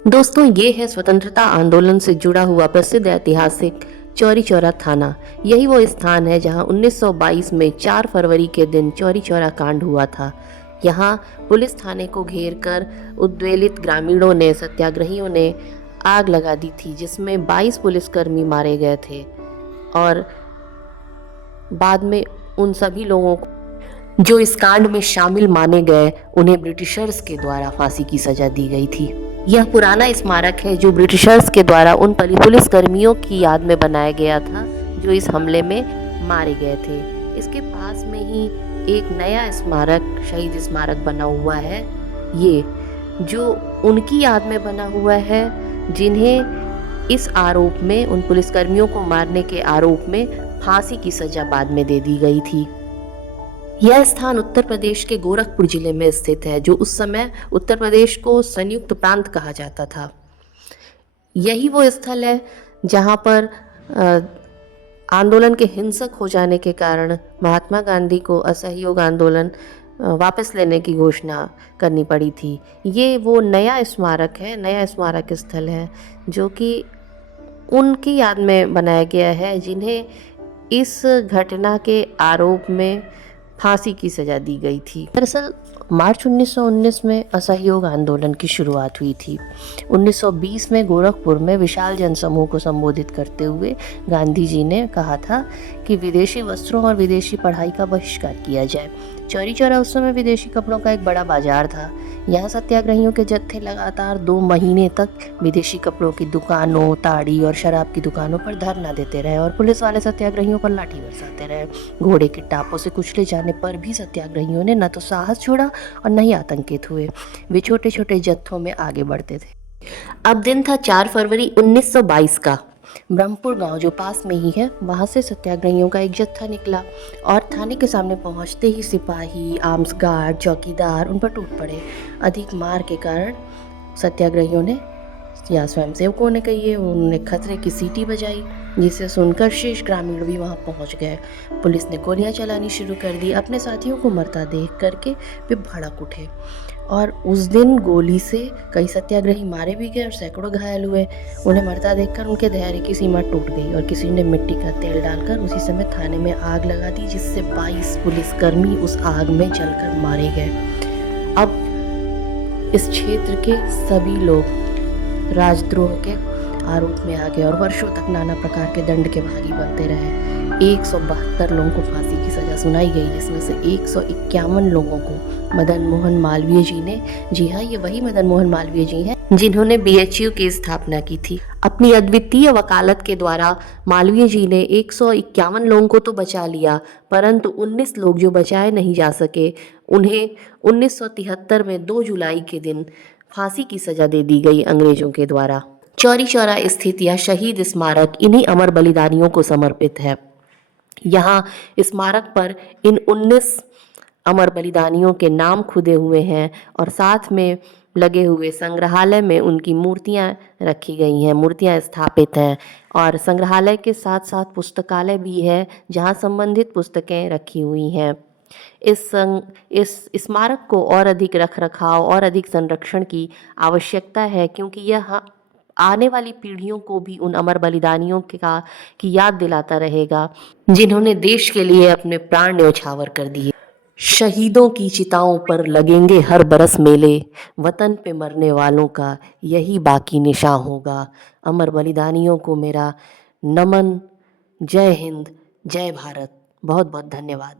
दोस्तों, ये है स्वतंत्रता आंदोलन से जुड़ा हुआ प्रसिद्ध ऐतिहासिक चौरी चौरा थाना। यही वो स्थान है जहां 1922 में 4 फरवरी के दिन चौरी चौरा कांड हुआ था। यहाँ पुलिस थाने को घेर कर उद्वेलित ग्रामीणों ने, सत्याग्रहियों ने आग लगा दी थी, जिसमें 22 पुलिसकर्मी मारे गए थे और बाद में उन सभी लोगों को जो इस कांड में शामिल माने गए, उन्हें ब्रिटिशर्स के द्वारा फांसी की सजा दी गई थी। यह पुराना स्मारक है जो ब्रिटिशर्स के द्वारा उन पुलिस कर्मियों की याद में बनाया गया था जो इस हमले में मारे गए थे। इसके पास में ही एक नया स्मारक, शहीद स्मारक बना हुआ है, ये जो उनकी याद में बना हुआ है जिन्हें इस आरोप में, उन पुलिसकर्मियों को मारने के आरोप में फांसी की सजा बाद में दे दी गई थी। यह स्थान उत्तर प्रदेश के गोरखपुर जिले में स्थित है, जो उस समय उत्तर प्रदेश को संयुक्त प्रांत कहा जाता था। यही वो स्थल है जहाँ पर आंदोलन के हिंसक हो जाने के कारण महात्मा गांधी को असहयोग आंदोलन वापस लेने की घोषणा करनी पड़ी थी। ये वो नया स्मारक है, नया स्मारक स्थल है जो कि उनकी याद में बनाया गया है जिन्हें इस घटना के आरोप में फांसी की सजा दी गई थी। दरअसल मार्च 1919 में असहयोग आंदोलन की शुरुआत हुई थी। 1920 में गोरखपुर में विशाल जनसमूह को संबोधित करते हुए गांधी जी ने कहा था कि विदेशी वस्त्रों और विदेशी पढ़ाई का बहिष्कार किया जाए। चौरी चौरा उस समय विदेशी कपड़ों का एक बड़ा बाजार था। यहाँ सत्याग्रहियों के जत्थे लगातार 2 महीने तक विदेशी कपड़ों की दुकानों, ताड़ी और शराब की दुकानों पर धरना देते रहे और पुलिस वाले सत्याग्रहियों पर लाठी बरसाते रहे। घोड़े के टापों से कुचले जाने पर भी सत्याग्रहियों ने न तो साहस छोड़ा और न ही आतंकित हुए। वे छोटे छोटे जत्थों में आगे बढ़ते थे। अब दिन था 4 फरवरी 1922 का। ब्रह्मपुर गांव जो पास में ही है, वहां से सत्याग्रहियों का एक जत्था निकला और थाने के सामने पहुंचते ही सिपाही, आर्म्स गार्ड, चौकीदार उन पर टूट पड़े। अधिक मार के कारण सत्याग्रहियों ने या स्वयंसेवकों ने कहिए, उन्होंने खतरे की सीटी बजाई, जिसे सुनकर शेष ग्रामीण भी वहां पहुंच गए। पुलिस ने गोलियां चलानी शुरू कर दी। अपने साथियों को मरता देख करके वे भड़क उठे और उस दिन गोली से कई सत्याग्रही मारे भी गए और सैकड़ों घायल हुए। उन्हें मरता देखकर उनके धैर्य की सीमा टूट गई और किसी ने मिट्टी का तेल डालकर उसी समय थाने में आग लगा दी, जिससे 22 पुलिसकर्मी उस आग में जलकर मारे गए। अब इस क्षेत्र के सभी लोग राजद्रोह के आरोप में आ गए और वर्षों तक नाना प्रकार के दंड के भागी बनते रहे। 172 लोगों को फांसी की सजा सुनाई गई, जिसमें से 151 लोगों को मदन मोहन मालवीय जी ने, जी हाँ, ये वही मदन मोहन मालवीय जी हैं जिन्होंने बीएचयू की स्थापना की थी। अपनी अद्वितीय वकालत के द्वारा मालवीय जी ने 151 लोगों को तो बचा लिया, परंतु 19 लोग जो बचाए नहीं जा सके, उन्हें 1973 में 2 जुलाई के दिन फांसी की सजा दे दी गई अंग्रेजों के द्वारा। चौरी चौरा स्थित यह शहीद स्मारक इन्हीं अमर बलिदानियों को समर्पित है। यहाँ स्मारक पर इन 19 अमर बलिदानियों के नाम खुदे हुए हैं और साथ में लगे हुए संग्रहालय में उनकी मूर्तियाँ रखी गई हैं, मूर्तियाँ स्थापित हैं और संग्रहालय के साथ साथ पुस्तकालय भी है जहाँ संबंधित पुस्तकें रखी हुई हैं। इस स्मारक को और अधिक रखरखाव और अधिक संरक्षण की आवश्यकता है, क्योंकि यह आने वाली पीढ़ियों को भी उन अमर बलिदानियों की याद दिलाता रहेगा जिन्होंने देश के लिए अपने प्राण न्यौछावर कर दिए। शहीदों की चिताओं पर लगेंगे हर बरस मेले, वतन पे मरने वालों का यही बाकी निशान होगा। अमर बलिदानियों को मेरा नमन। जय हिंद, जय भारत। बहुत बहुत धन्यवाद।